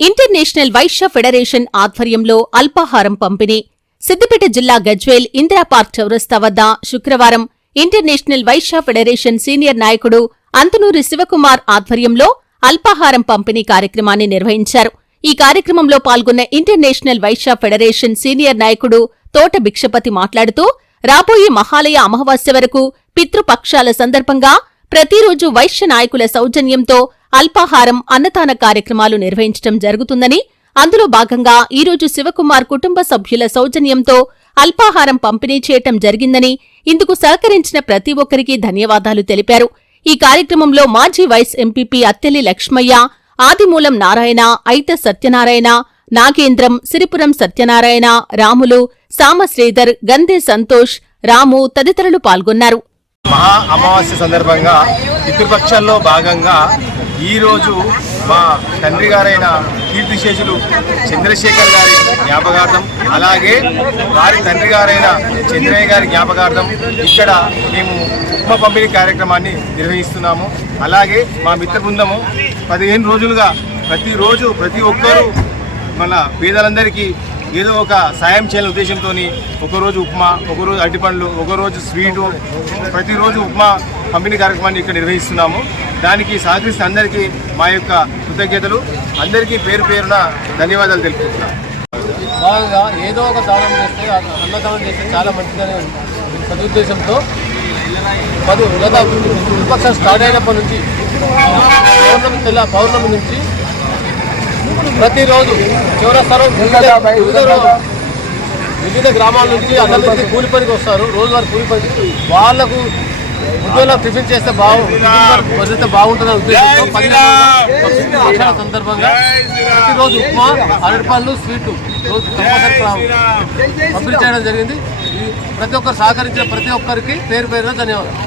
International Vysya federation ఆధ్వర్యంలో అల్పాహారం పంపిణీ. సిద్దిపేట జిల్లా గజ్వేల్ ఇందిరాపార్క్ చౌరస్తా వద్ద శుక్రవారం ఇంటర్నేషనల్ వైశ్య ఫెడరేషన్ సీనియర్ నాయకుడు అంతనూరి శివకుమార్ ఆధ్వర్యంలో అల్పాహారం పంపిణీ కార్యక్రమాన్ని నిర్వహించారు. ఈ కార్యక్రమంలో పాల్గొన్న ఇంటర్నేషనల్ వైశ్య ఫెడరేషన్ సీనియర్ నాయకుడు తోట భిక్షపతి మాట్లాడుతూ రాబోయే మహాలయ అమావాస్య వరకు పితృపక్షాల సందర్భంగా ప్రతిరోజు వైశ్య నాయకుల సౌజన్యంతో అల్పాహారం అన్నదాన కార్యక్రమాలు నిర్వహించడం జరుగుతుందని అందులో భాగంగా ఈరోజు శివకుమార్ కుటుంబ సభ్యుల సౌజన్యంతో అల్పాహారం పంపిణీ చేయటం జరిగిందని ఇందుకు సహకరించిన ప్రతి ఒక్కరికి ధన్యవాదాలు తెలిపారు. ఈ కార్యక్రమంలో మాజీ వైస్ ఎంపీపీ అత్తెల్లి లక్ష్మయ్య ఆదిమూలం నారాయణ ఐత సత్యనారాయణ నాగేంద్రం సిరిపురం సత్యనారాయణ రాములు సామశ్రీధర్ గంధే సంతోష్ రాము తదితరులు పాల్గొన్నారు. మహా అమావాస్య సందర్భంగా పితృపక్షాల్లో భాగంగా ఈరోజు మా తండ్రి గారైన కీర్తిశేషులు చంద్రశేఖర్ గారి జ్ఞాపకార్థం అలాగే వారి తండ్రి గారైన చంద్రయ్య గారి జ్ఞాపకార్థం ఇక్కడ మేము ఉప్మా పంపిణీ కార్యక్రమాన్ని నిర్వహిస్తున్నాము. అలాగే మా మిత్ర బృందము పదిహేను రోజులుగా ప్రతిరోజు ప్రతి ఒక్కరూ మన పేదలందరికీ ఏదో ఒక సాయం చేయాలని ఉద్దేశంతో ఒకరోజు ఉప్మా ఒకరోజు అరటిపండ్లు ఒకరోజు స్వీటు ప్రతిరోజు ఉప్మా పంపిణీ కార్యక్రమాన్ని ఇక్కడ నిర్వహిస్తున్నాము. దానికి సహకరిస్తున్న అందరికీ మా యొక్క కృతజ్ఞతలు. అందరికీ పేరు పేరున ధన్యవాదాలు తెలుపుతున్నాను భాగంగా ఏదో ఒక దానం చేస్తే అన్నదానం చేస్తే చాలా మంచిదని సదుద్దేశంతో పది విపక్షం స్టార్ట్ అయినప్పటి నుంచి పౌర్ణమి తెల్ల పౌర్ణమి నుంచి ప్రతిరోజు చివరస్తారు వివిధ గ్రామాల నుంచి అందరి నుంచి కూలి పనికి వస్తారు. రోజువారి కూలి పనికి వాళ్ళకు ఉద్యోగాలు టిఫిన్ చేస్తే బాగు భద్రత బాగుంటుందని ఉద్దేశంతో పదిహేను సందర్భంగా ప్రతిరోజు ఉప్మా అరటిపళ్ళు స్వీటు. రోజు కంపల్సరీ పంపిణీ చేయడం జరిగింది. ప్రతి ఒక్కరు సహకరించిన ప్రతి ఒక్కరికి పేరు పేరున ధన్యవాదాలు.